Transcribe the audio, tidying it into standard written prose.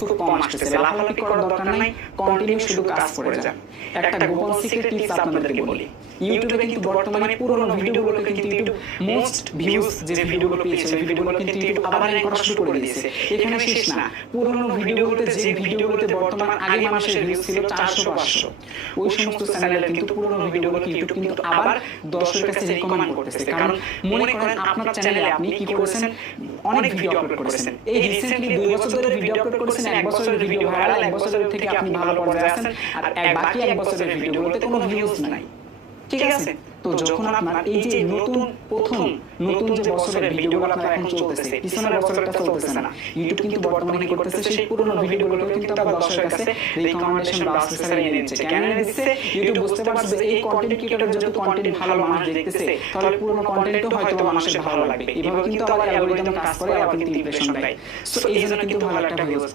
খুব কম আসতেছে, লাফালাফি করার দরকার নাই, কন্টিনিউ শুধু কাজ করে যান। একটা গোপন সিক্রেট টিপস আপনাদেরকে বলি, ইউটিউবে কিন্তু বর্তমানে পুরনো ভিডিওগুলোকে কিন্তু ইউটিউব মোস্ট ভিউজ যে ভিডিওগুলো পেয়েছে ওই ভিডিওগুলো কিন্তু ইউটিউব আবার র্যাঙ্ক করা শুরু করে দিয়েছে। এখানে শেষ না, পুরনো ভিডিওগুলোতে যে ভিডিওগুলোতে বর্তমান আগে মানুষের ভিউজ ছিল 400-500, ওই সমস্ত চ্যানেলে কিন্তু পুরনো ভিডিওগুলোকে ইউটিউব কিন্তু আবার দর্শকের কাছে রিকমেন্ড করতেছে। কারণ মনে করেন আপনার চ্যানেলে আপনি কি করেছেন, অনেক ভিডিও আপলোড করেছেন, এই রিসেন্টলি 2 বছর ধরে ভিডিও আপলোড করেছেন, 1 বছরের ভিডিও ভাইরাল, 1 বছরের থেকে আপনি ভালো পর্যায়ে আছেন, আর বাকি 1 বছরের ভিডিওগুলোতে কোনো ভিউজ নাই, ঠিক আছে? তো যখন আপনার এই যে নতুন যে বছরের ভিডিওগুলো আপনার এখন চলতেছে, পিছনের বছরটা চলতেছে না, ইউটিউব কিন্তু বর্তমানে কি করতেছে, সেই পুরনো ভিডিওগুলো কিন্তু আবার দর্শকের কাছে রিকমেন্ডেশন বা সাবস্ক্রাইব এনে দিচ্ছে। কেন এনে দিচ্ছে? ইউটিউব বুঝতে পারছে এই কন্টেন্ট ক্রিয়েটর যেহেতু কন্টেন্ট ভালো মানুষ দেখতেছে, তাহলে পুরনো কন্টেন্টও হয়তো মানুষের ভালো লাগবে। এইভাবে কিন্তু আবার অ্যালগরিদম কাজ করে, আবার কিন্তু ইমপ্রেশন দেয়। সো এই জন্য কিন্তু ভালো একটা ভিউজ